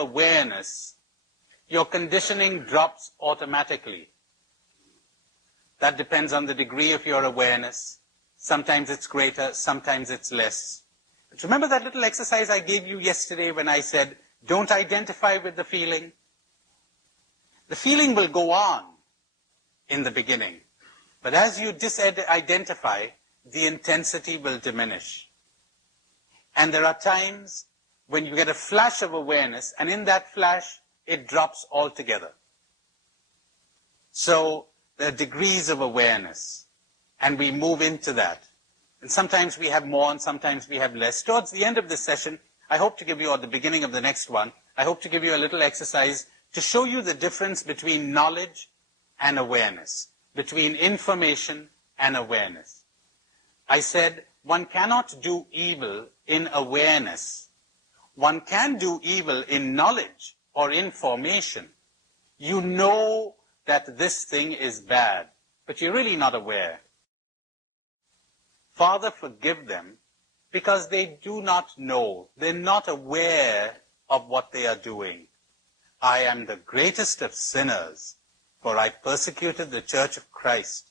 awareness, your conditioning drops automatically. That depends on the degree of your awareness. Sometimes it's greater, sometimes it's less. But remember that little exercise I gave you yesterday when I said, don't identify with the feeling? The feeling will go on in the beginning. But as you disidentify, the intensity will diminish. And there are times when you get a flash of awareness, and in that flash, it drops altogether. So there are degrees of awareness, and we move into that. And sometimes we have more, and sometimes we have less. Towards the end of this session, I hope to give you, or the beginning of the next one, I hope to give you a little exercise to show you the difference between knowledge and awareness, between information and awareness. I said, one cannot do evil in awareness. One can do evil in knowledge or information. You know that this thing is bad, but you're really not aware. Father, forgive them because they do not know. They're not aware of what they are doing. I am the greatest of sinners, for I persecuted the church of Christ.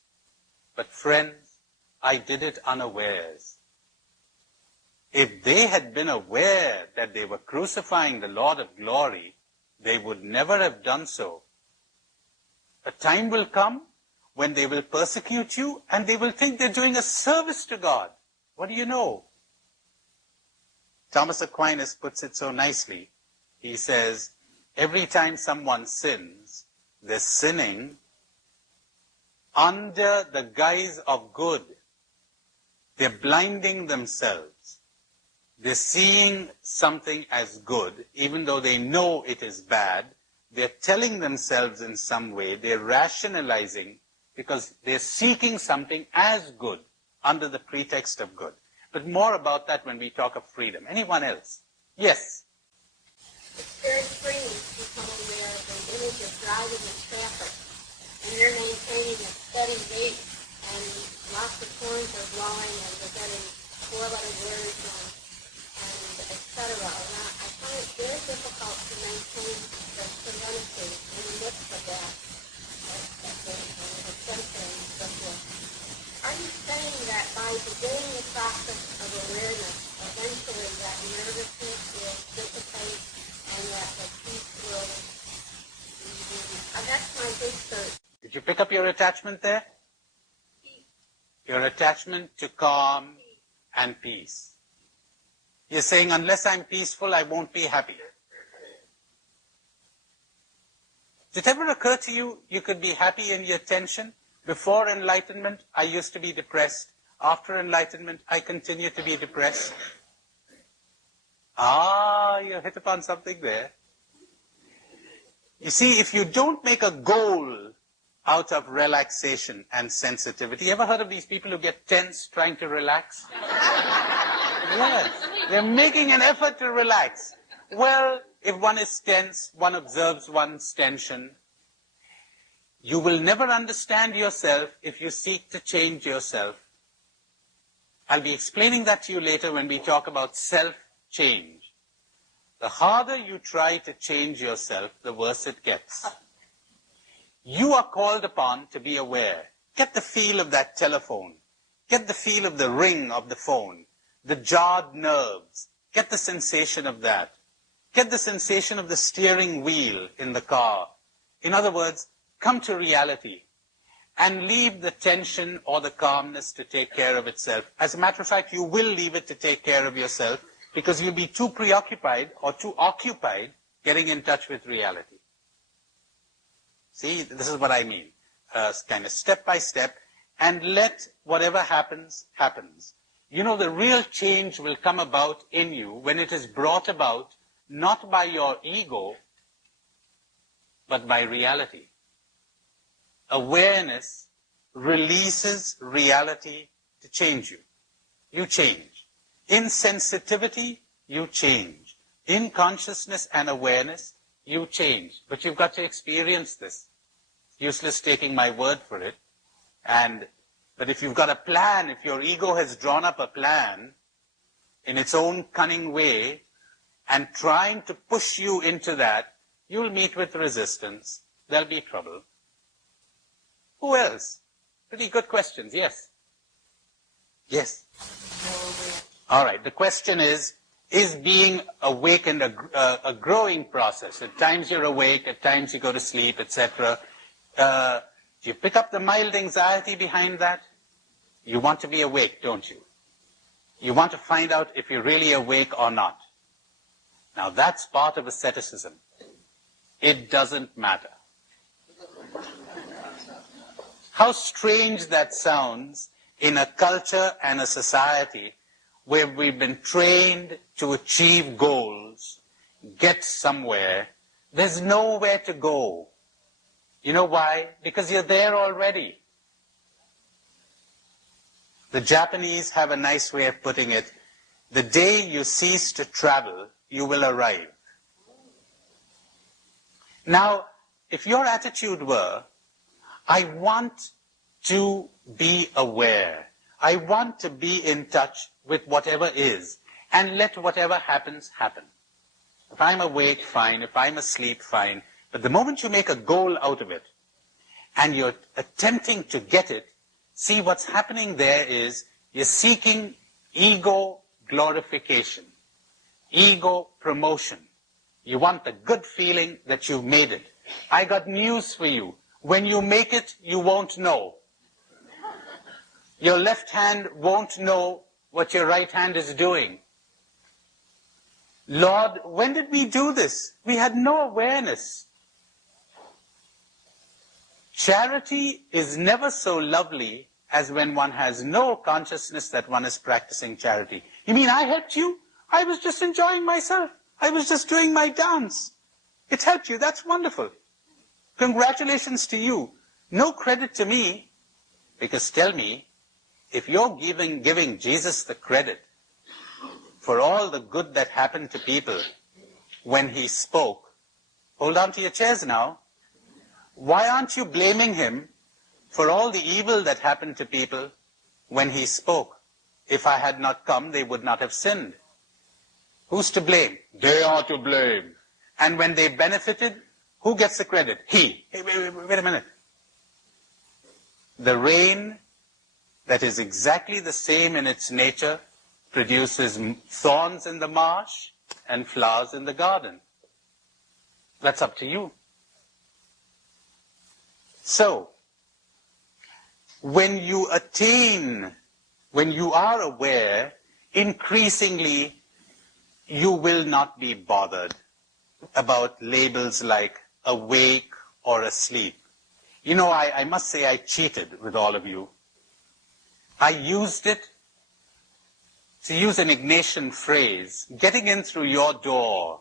But friends, I did it unawares. If they had been aware that they were crucifying the Lord of glory, they would never have done so. A time will come when they will persecute you and they will think they're doing a service to God. What do you know? Thomas Aquinas puts it so nicely. He says, every time someone sins, they're sinning under the guise of good. They're blinding themselves. They're seeing something as good, even though they know it is bad. They're telling themselves in some way, they're rationalizing, because they're seeking something as good under the pretext of good. But more about that when we talk of freedom. Anyone else? Yes? It's very freeing to become aware of the image of driving in traffic, and you're maintaining a steady gait, and lots of horns are blowing, and you're getting four-letter words, and et cetera. And I find it very difficult to maintain the serenity in the midst of that, and the censoring and so forth. Are you saying that by beginning the process of awareness, eventually that nervousness will dissipate and that the peace will that's my big search. Did you pick up your attachment there? Peace. Your attachment to calm and peace. You're saying, unless I'm peaceful, I won't be happy. Did it ever occur to you, you could be happy in your tension? Before enlightenment, I used to be depressed. After enlightenment, I continue to be depressed. You hit upon something there. You see, if you don't make a goal out of relaxation and sensitivity, you ever heard of these people who get tense trying to relax? Yes, they're making an effort to relax. Well, if one is tense, one observes one's tension. You will never understand yourself if you seek to change yourself. I'll be explaining that to you later when we talk about self-change. The harder you try to change yourself, the worse it gets. You are called upon to be aware. Get the feel of that telephone. Get the feel of the ring of the phone. The jarred nerves. Get the sensation of that. Get the sensation of the steering wheel in the car. In other words, come to reality and leave the tension or the calmness to take care of itself. As a matter of fact, you will leave it to take care of yourself because you'll be too preoccupied or too occupied getting in touch with reality. See, this is what I mean. Kind of step by step, and let whatever happens, happens. You know, the real change will come about in you when it is brought about not by your ego, but by reality. Awareness releases reality to change you. You change. In sensitivity, you change. In consciousness and awareness, you change. But you've got to experience this. It's useless taking my word for it. But if you've got a plan, if your ego has drawn up a plan in its own cunning way, and trying to push you into that, you'll meet with resistance. There'll be trouble. Who else? Pretty good questions. Yes? Yes? All right. The question is being awakened a growing process? At times you're awake, at times you go to sleep, etc. Do you pick up the mild anxiety behind that? You want to be awake, don't you? You want to find out if you're really awake or not. Now that's part of asceticism. It doesn't matter. How strange that sounds in a culture and a society where we've been trained to achieve goals, get somewhere. There's nowhere to go. You know why? Because you're there already. The Japanese have a nice way of putting it. The day you cease to travel, you will arrive. Now, if your attitude were, I want to be aware, I want to be in touch with whatever is, and let whatever happens, happen. If I'm awake, fine. If I'm asleep, fine. But the moment you make a goal out of it, and you're attempting to get it, see what's happening there is you're seeking ego glorification, ego promotion. You want the good feeling that you've made it. I got news for you. When you make it, you won't know. Your left hand won't know what your right hand is doing. Lord, when did we do this? We had no awareness. Charity is never so lovely as when one has no consciousness that one is practicing charity. You mean I helped you? I was just enjoying myself. I was just doing my dance. It helped you. That's wonderful. Congratulations to you. No credit to me. Because tell me, if you're giving Jesus the credit for all the good that happened to people when he spoke, hold on to your chairs now. Why aren't you blaming him for all the evil that happened to people when he spoke? If I had not come, they would not have sinned. Who's to blame? They are to blame. And when they benefited, who gets the credit? He. Hey, wait a minute. The rain that is exactly the same in its nature produces thorns in the marsh and flowers in the garden. That's up to you. So, when you attain, when you are aware, increasingly you will not be bothered about labels like awake or asleep. You know, I must say I cheated with all of you. I used it, to use an Ignatian phrase, getting in through your door,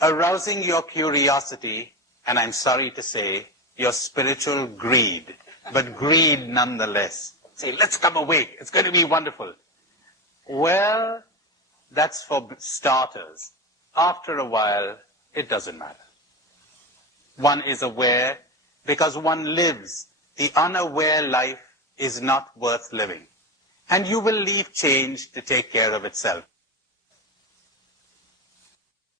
arousing your curiosity, and I'm sorry to say, your spiritual greed, but greed nonetheless. Say, let's come awake, it's going to be wonderful. Well, that's for starters. After a while, it doesn't matter. One is aware because one lives. The unaware life is not worth living. And you will leave change to take care of itself.